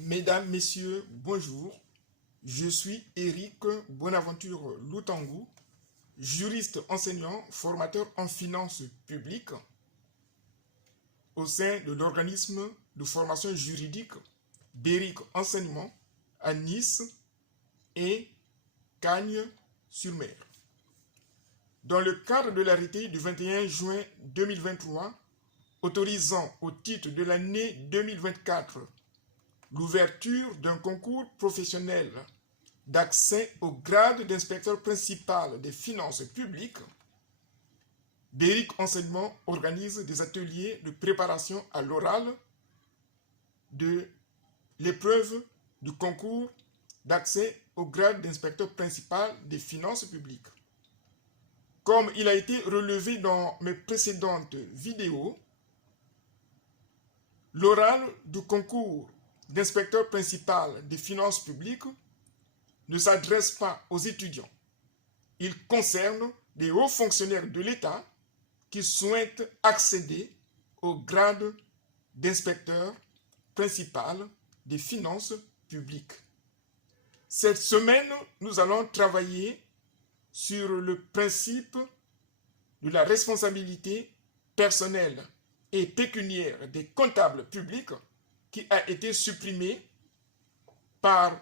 Mesdames, Messieurs, bonjour. Je suis Éric Bonaventure Loutangou, juriste enseignant, formateur en finances publiques au sein de l'organisme de formation juridique Béric Enseignement à Nice et Cagnes-sur-Mer. Dans le cadre de l'arrêté du 21 juin 2023 autorisant au titre de l'année 2024 l'ouverture d'un concours professionnel d'accès au grade d'inspecteur principal des finances publiques, Béric Enseignement organise des ateliers de préparation à l'oral de l'épreuve du concours d'accès au grade d'inspecteur principal des finances publiques. Comme il a été relevé dans mes précédentes vidéos, l'oral du concours d'inspecteur principal des finances publiques ne s'adresse pas aux étudiants. Il concerne des hauts fonctionnaires de l'État qui souhaitent accéder au grade d'inspecteur principal des finances publiques. Cette semaine, nous allons travailler sur le principe de la responsabilité personnelle et pécuniaire des comptables publics qui a été supprimé par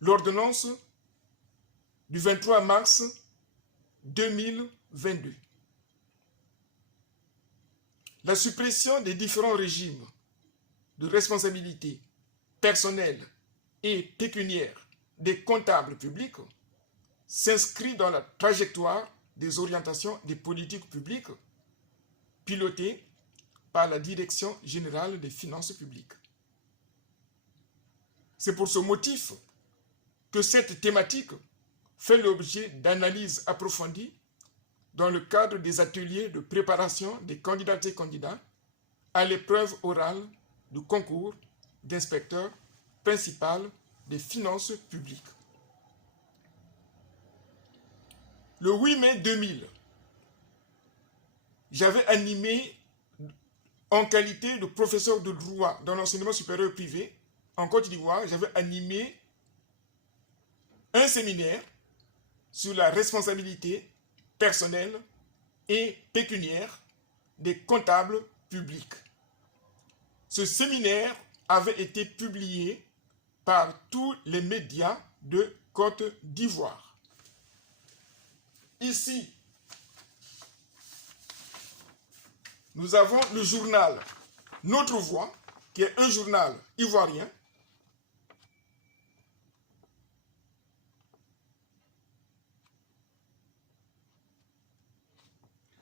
l'ordonnance du 23 mars 2022. La suppression des différents régimes de responsabilité personnelle et pécuniaire des comptables publics s'inscrit dans la trajectoire des orientations des politiques publiques pilotées par la Direction générale des finances publiques. C'est pour ce motif que cette thématique fait l'objet d'analyses approfondies dans le cadre des ateliers de préparation des candidates et candidats à l'épreuve orale du concours d'inspecteur principal des finances publiques. Le 8 mai 2000, j'avais animé en qualité de professeur de droit dans l'enseignement supérieur privé en Côte d'Ivoire, j'avais animé un séminaire sur la responsabilité personnelle et pécuniaire des comptables publics. Ce séminaire avait été publié par tous les médias de Côte d'Ivoire. Ici, nous avons le journal Notre Voix, qui est un journal ivoirien.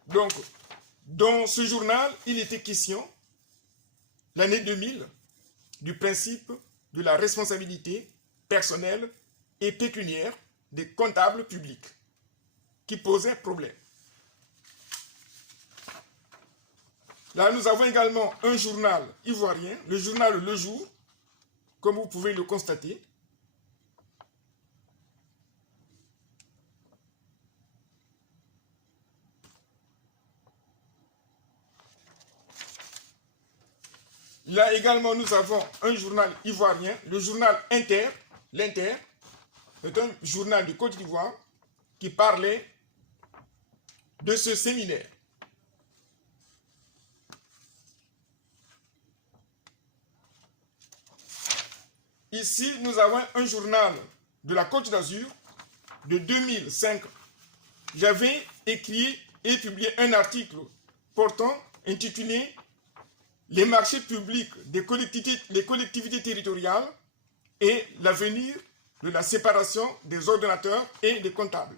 Donc, dans ce journal, il était question, l'année 2000, du principe de la responsabilité personnelle et pécuniaire des comptables publics, qui posait problème. Là, nous avons également un journal ivoirien, le journal Le Jour, comme vous pouvez le constater. Là également, nous avons un journal ivoirien, le journal Inter, l'Inter, est un journal de Côte d'Ivoire qui parlait de ce séminaire. Ici, nous avons un journal de la Côte d'Azur de 2005. J'avais écrit et publié un article portant, intitulé « Les marchés publics des collectivités territoriales et l'avenir de la séparation des ordonnateurs et des comptables ».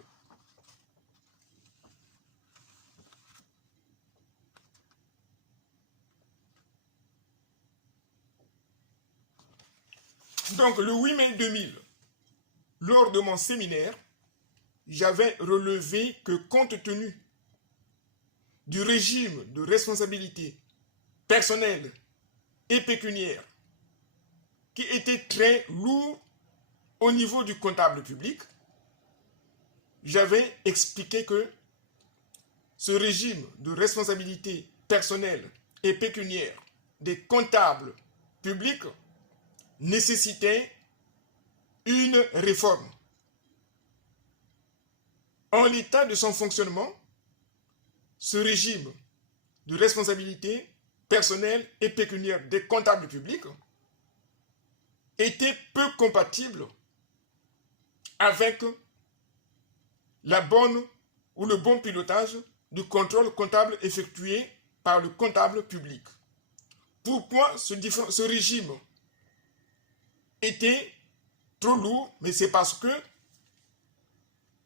Donc, le 8 mai 2000, lors de mon séminaire, j'avais relevé que compte tenu du régime de responsabilité personnelle et pécuniaire qui était très lourd au niveau du comptable public, j'avais expliqué que ce régime de responsabilité personnelle et pécuniaire des comptables publics nécessitait une réforme. En l'état de son fonctionnement, ce régime de responsabilité personnelle et pécuniaire des comptables publics était peu compatible avec la bonne ou le bon pilotage du contrôle comptable effectué par le comptable public. Pourquoi ce régime était trop lourd? Mais c'est parce que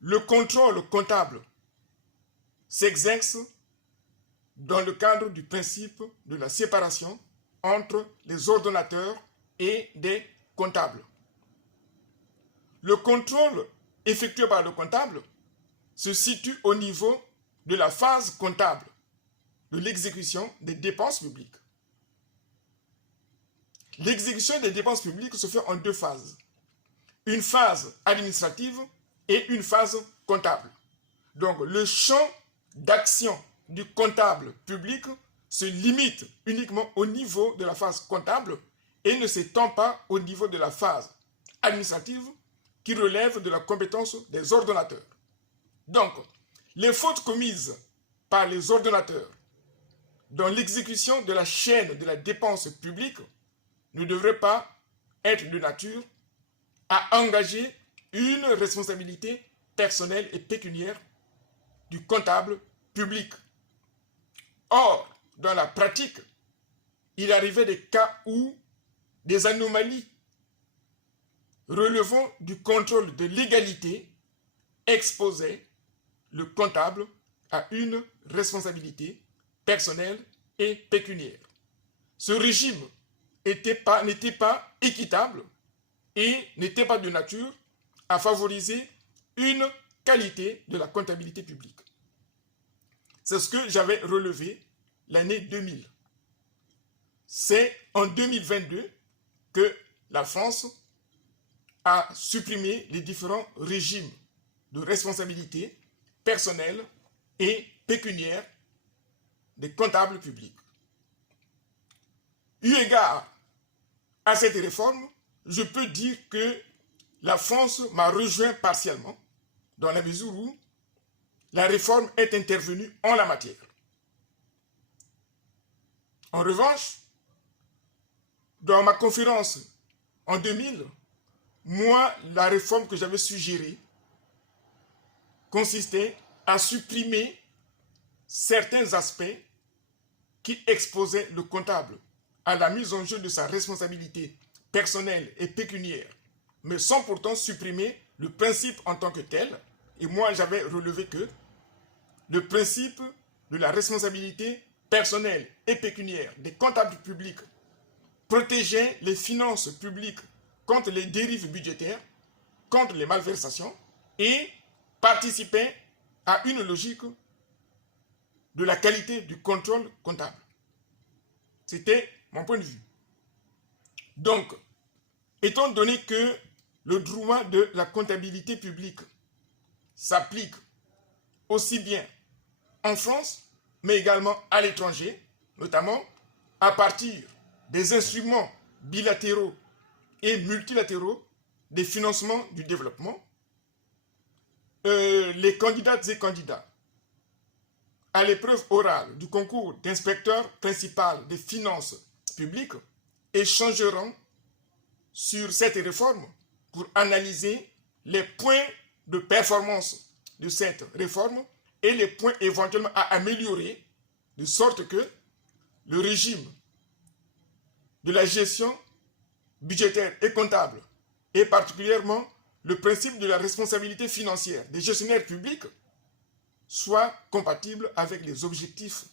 le contrôle comptable s'exerce dans le cadre du principe de la séparation entre les ordonnateurs et des comptables. Le contrôle effectué par le comptable se situe au niveau de la phase comptable de l'exécution des dépenses publiques. L'exécution des dépenses publiques se fait en deux phases. Une phase administrative et une phase comptable. Donc, le champ d'action du comptable public se limite uniquement au niveau de la phase comptable et ne s'étend pas au niveau de la phase administrative qui relève de la compétence des ordonnateurs. Donc, les fautes commises par les ordonnateurs dans l'exécution de la chaîne de la dépense publique ne devraient pas être de nature à engager une responsabilité personnelle et pécuniaire du comptable public. Or, dans la pratique, il arrivait des cas où des anomalies relevant du contrôle de légalité exposaient le comptable à une responsabilité personnelle et pécuniaire. Ce régime n'était pas équitable et n'était pas de nature à favoriser une qualité de la comptabilité publique. C'est ce que j'avais relevé l'année 2000. C'est en 2022 que la France a supprimé les différents régimes de responsabilité personnelle et pécuniaire des comptables publics. Eu égard à cette réforme, je peux dire que la France m'a rejoint partiellement dans la mesure où la réforme est intervenue en la matière. En revanche, dans ma conférence en 2000, moi, la réforme que j'avais suggérée consistait à supprimer certains aspects qui exposaient le comptable à la mise en jeu de sa responsabilité personnelle et pécuniaire, mais sans pourtant supprimer le principe en tant que tel. Et moi, j'avais relevé que le principe de la responsabilité personnelle et pécuniaire des comptables publics protégeait les finances publiques contre les dérives budgétaires, contre les malversations et participait à une logique de la qualité du contrôle comptable. C'était mon point de vue. Donc, étant donné que le droit de la comptabilité publique s'applique aussi bien en France, mais également à l'étranger, notamment à partir des instruments bilatéraux et multilatéraux des financements du développement, les candidates et candidats à l'épreuve orale du concours d'inspecteur principal des finances publiques échangeront sur cette réforme pour analyser les points de performance de cette réforme et les points éventuellement à améliorer, de sorte que le régime de la gestion budgétaire et comptable, et particulièrement le principe de la responsabilité financière des gestionnaires publics, soit compatible avec les objectifs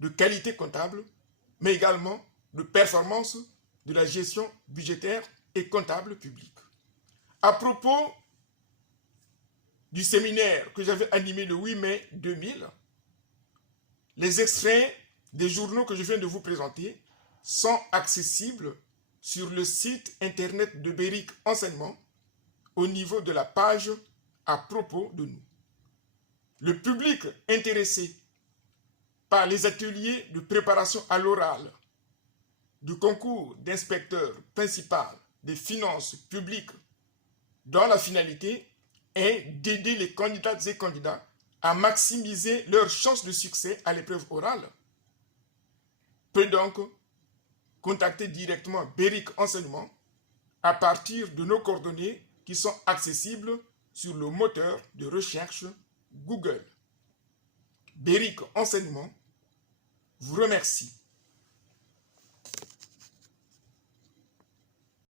de qualité comptable, mais également de performance de la gestion budgétaire et comptable publique. À propos du séminaire que j'avais animé le 8 mai 2000, les extraits des journaux que je viens de vous présenter sont accessibles sur le site internet de Béric Enseignement au niveau de la page à propos de nous. Le public intéressé par les ateliers de préparation à l'oral du concours d'inspecteur principal des finances publiques dont la finalité est d'aider les candidates et candidats à maximiser leurs chances de succès à l'épreuve orale peut donc contacter directement Beric Enseignement à partir de nos coordonnées qui sont accessibles sur le moteur de recherche Google. Beric Enseignement vous remercie.